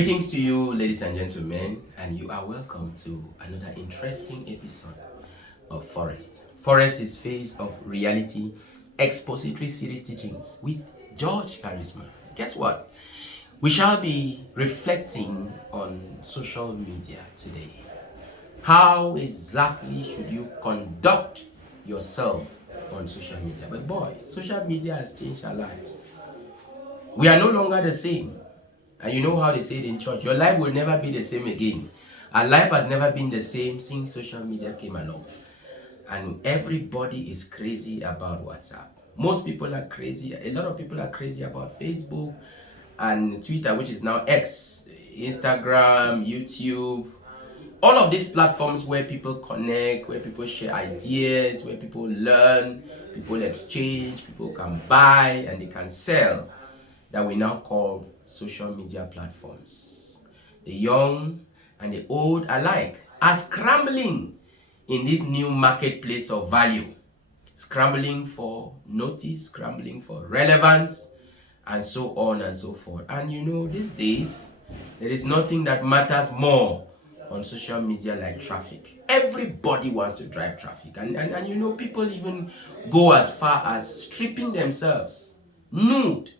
Greetings to you, ladies and gentlemen, and you are welcome to another interesting episode of Forest. Forest is Face of Reality Expository Series Teachings with George Charisma. Guess what? We shall be reflecting on social media today. How exactly should you conduct yourself on social media? But boy, social media has changed our lives. We are no longer the same. And you know how they say it in church, your life will never be the same again. Our life has never been the same since social media came along. And everybody is crazy about WhatsApp. Most people are crazy. A lot of people are crazy about Facebook and Twitter, which is now X, Instagram, YouTube. All of these platforms where people connect, where people share ideas, where people learn, people exchange, people can buy and they can sell, that we now call social media platforms. The young and the old alike are scrambling in this new marketplace of value, scrambling for notice, scrambling for relevance, and so on and so forth. And you know, these days, there is nothing that matters more on social media like traffic. Everybody wants to drive traffic. And you know, people even go as far as stripping themselves nude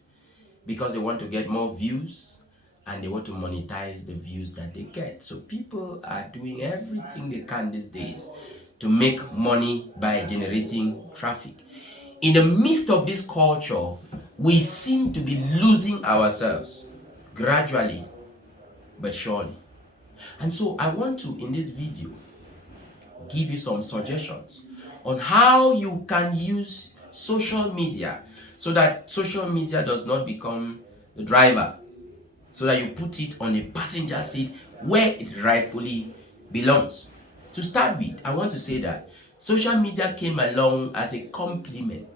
because they want to get more views and they want to monetize the views that they get. So people are doing everything they can these days to make money by generating traffic. In the midst of this culture, we seem to be losing ourselves gradually but surely. And so I want to, in this video, give you some suggestions on how you can use social media so that social media does not become the driver, so that you put it on the passenger seat where it rightfully belongs. To start with, I want to say that social media came along as a complement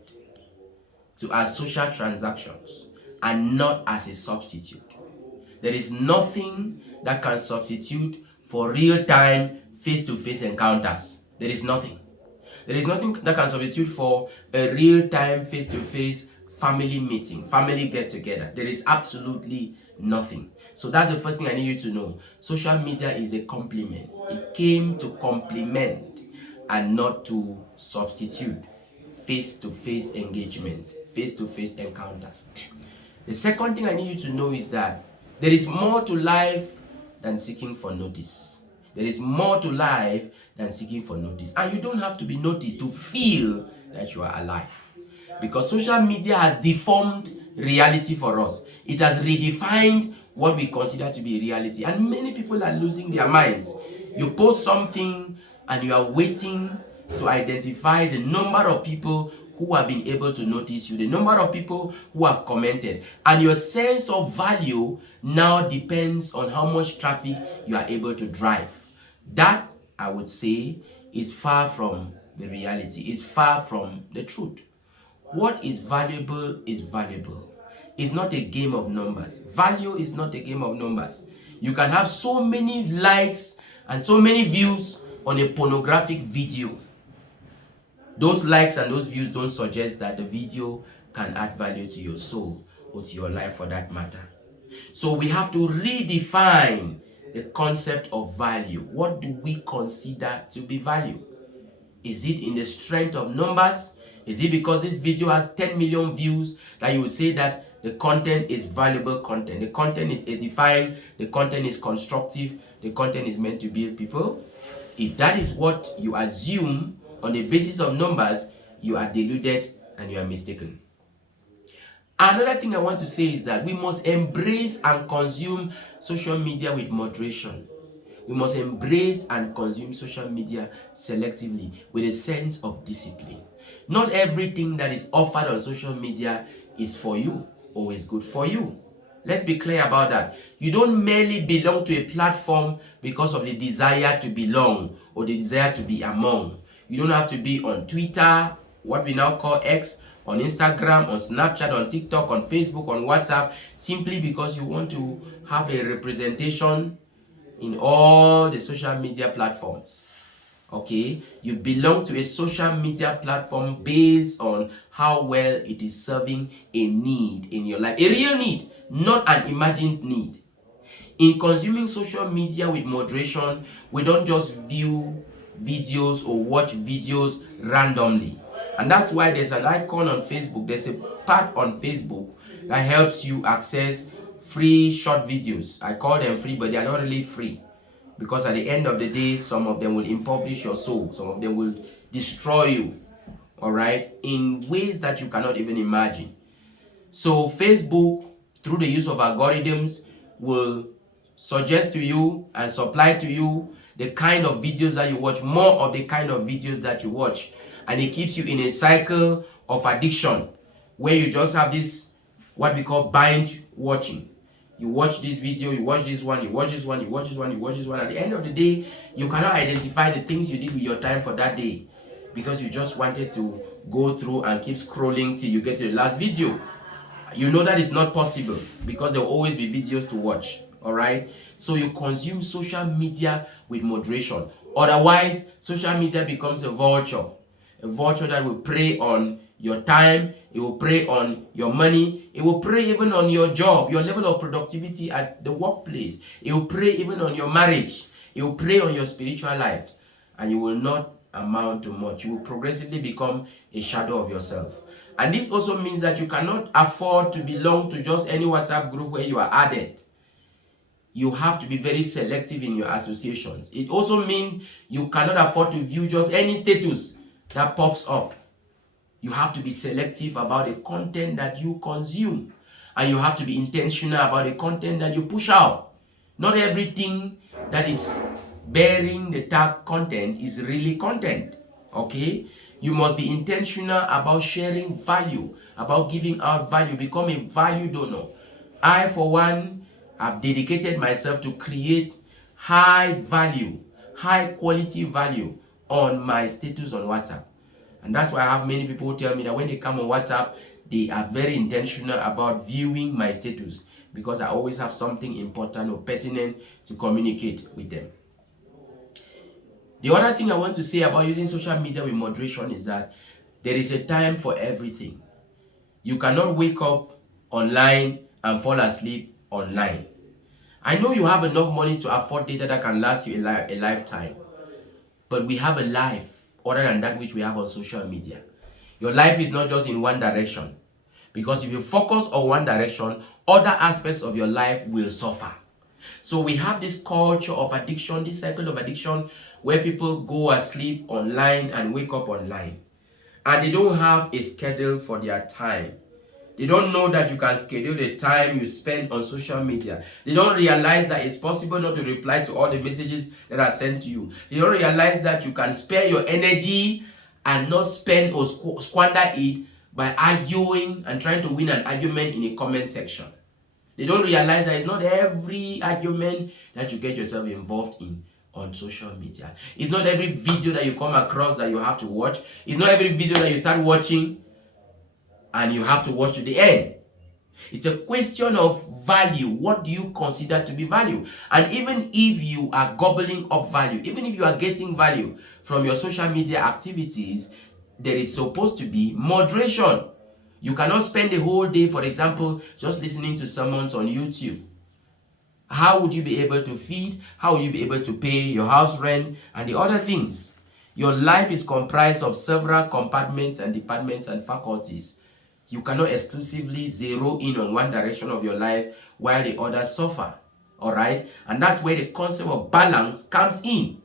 to our social transactions and not as a substitute. There is nothing that can substitute for real-time face-to-face encounters. There is nothing. There is nothing that can substitute for a real-time face-to-face family meeting, family get-together. There is absolutely nothing. So that's the first thing I need you to know. Social media is a complement. It came to complement and not to substitute face-to-face engagement, face-to-face encounters. The second thing I need you to know is that there is more to life than seeking for notice. There is more to life than seeking for notice. And you don't have to be noticed to feel that you are alive. Because social media has deformed reality for us. It has redefined what we consider to be reality. And many people are losing their minds. You post something and you are waiting to identify the number of people who have been able to notice you, the number of people who have commented. And your sense of value now depends on how much traffic you are able to drive. That, I would say, is far from the reality, is far from the truth. What is valuable is valuable. It's not a game of numbers. Value is not a game of numbers. You can have so many likes and so many views on a pornographic video. Those likes and those views don't suggest that the video can add value to your soul or to your life for that matter. So we have to redefine the concept of value. What do we consider to be value? Is it in the strength of numbers? Is it because this video has 10 million views that you will say that the content is valuable content? The content is edifying, the content is constructive, the content is meant to build people? If that is what you assume on the basis of numbers, you are deluded and you are mistaken. Another thing I want to say is that we must embrace and consume social media with moderation. We must embrace and consume social media selectively with a sense of discipline. Not everything that is offered on social media is for you or is good for you. Let's be clear about that. You don't merely belong to a platform because of the desire to belong or the desire to be among. You don't have to be on Twitter, what we now call X, on Instagram, on Snapchat, on TikTok, on Facebook, on WhatsApp, simply because you want to have a representation in all the social media platforms. Okay, you belong to a social media platform based on how well it is serving a need in your life, a real need, not an imagined need. In consuming social media with moderation, we don't just view videos or watch videos randomly. And that's why there's an icon on Facebook, there's a part on Facebook that helps you access free short videos. I call them free, but they are not really free, because at the end of the day, some of them will impoverish your soul, some of them will destroy you, all right, in ways that you cannot even imagine. So Facebook, through the use of algorithms, will suggest to you and supply to you the kind of videos that you watch, more of the kind of videos that you watch. And it keeps you in a cycle of addiction where you just have this, what we call binge watching. You watch this video, you watch this one, you watch this one, you watch this one, you watch this one. At the end of the day, you cannot identify the things you did with your time for that day, because you just wanted to go through and keep scrolling till you get to the last video. You know that it's not possible, because there will always be videos to watch. All right, so you consume social media with moderation. Otherwise, social media becomes a vulture that will prey on your time, it will prey on your money, it will prey even on your job, your level of productivity at the workplace, it will prey even on your marriage, it will prey on your spiritual life, and you will not amount to much. You will progressively become a shadow of yourself. And this also means that you cannot afford to belong to just any WhatsApp group where you are added. You have to be very selective in your associations. It also means you cannot afford to view just any status that pops up. You have to be selective about the content that you consume. And you have to be intentional about the content that you push out. Not everything that is bearing the tag content is really content. Okay? You must be intentional about sharing value, about giving out value. Become a value donor. I, for one, have dedicated myself to create high value, high quality value on my status on WhatsApp. And that's why I have many people who tell me that when they come on WhatsApp, they are very intentional about viewing my status, because I always have something important or pertinent to communicate with them. The other thing I want to say about using social media with moderation is that there is a time for everything. You cannot wake up online and fall asleep online. I know you have enough money to afford data that can last you a lifetime, but we have a life other than that which we have on social media. Your life is not just in one direction, because if you focus on one direction, other aspects of your life will suffer. So we have this culture of addiction, this cycle of addiction, where people go asleep online and wake up online, and they don't have a schedule for their time. They don't know that you can schedule the time you spend on social media. They don't realize that it's possible not to reply to all the messages that are sent to you. They don't realize that you can spare your energy and not spend or squander it by arguing and trying to win an argument in a comment section. They don't realize that it's not every argument that you get yourself involved in on social media. It's not every video that you come across that you have to watch. It's not every video that you start watching and you have to watch to the end. It's a question of value. What do you consider to be value? And even if you are gobbling up value, even if you are getting value from your social media activities, there is supposed to be moderation. You cannot spend the whole day, for example, just listening to sermons on YouTube. How would you be able to feed? How would you be able to pay your house rent and the other things? Your life is comprised of several compartments and departments and faculties. You cannot exclusively zero in on one direction of your life while the others suffer. All right? And that's where the concept of balance comes in.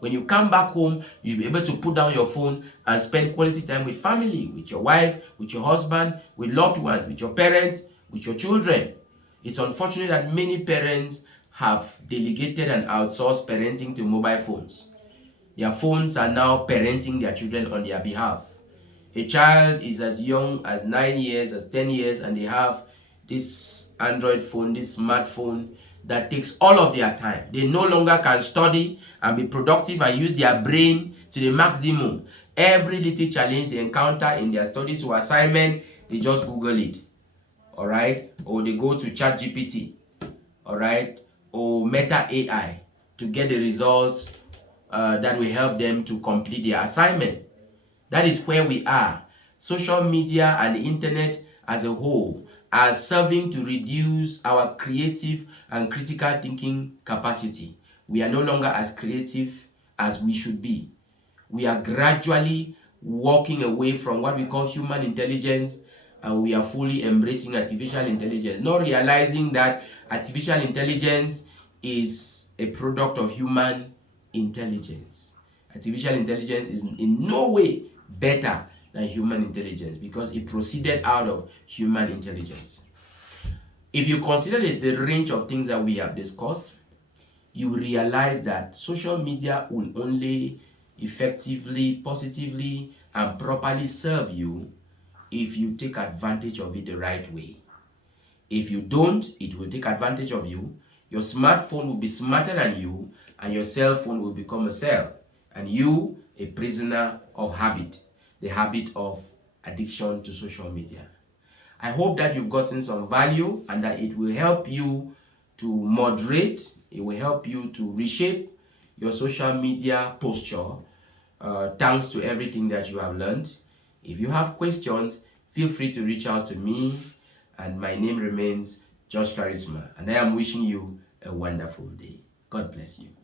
When you come back home, you'll be able to put down your phone and spend quality time with family, with your wife, with your husband, with loved ones, with your parents, with your children. It's unfortunate that many parents have delegated and outsourced parenting to mobile phones. Their phones are now parenting their children on their behalf. A child is as young as 9 years, as 10 years, and they have this Android phone, this smartphone that takes all of their time. They no longer can study and be productive and use their brain to the maximum. Every little challenge they encounter in their studies or assignment, they just Google it. All right? Or they go to ChatGPT. All right? Or Meta AI to get the results that will help them to complete their assignment. That is where we are. Social media and the internet as a whole are serving to reduce our creative and critical thinking capacity. We are no longer as creative as we should be. We are gradually walking away from what we call human intelligence, and we are fully embracing artificial intelligence, not realizing that artificial intelligence is a product of human intelligence. Artificial intelligence is in no way better than human intelligence because it proceeded out of human intelligence. If you consider the range of things that we have discussed, you will realize that social media will only effectively, positively, and properly serve you if you take advantage of it the right way. If you don't, it will take advantage of you. Your smartphone will be smarter than you, and your cell phone will become a cell, and you a prisoner of habit, the habit of addiction to social media. I hope that you've gotten some value and that it will help you to moderate, it will help you to reshape your social media posture thanks to everything that you have learned. If you have questions, feel free to reach out to me, and my name remains Josh Charisma, and I am wishing you a wonderful day. God bless you.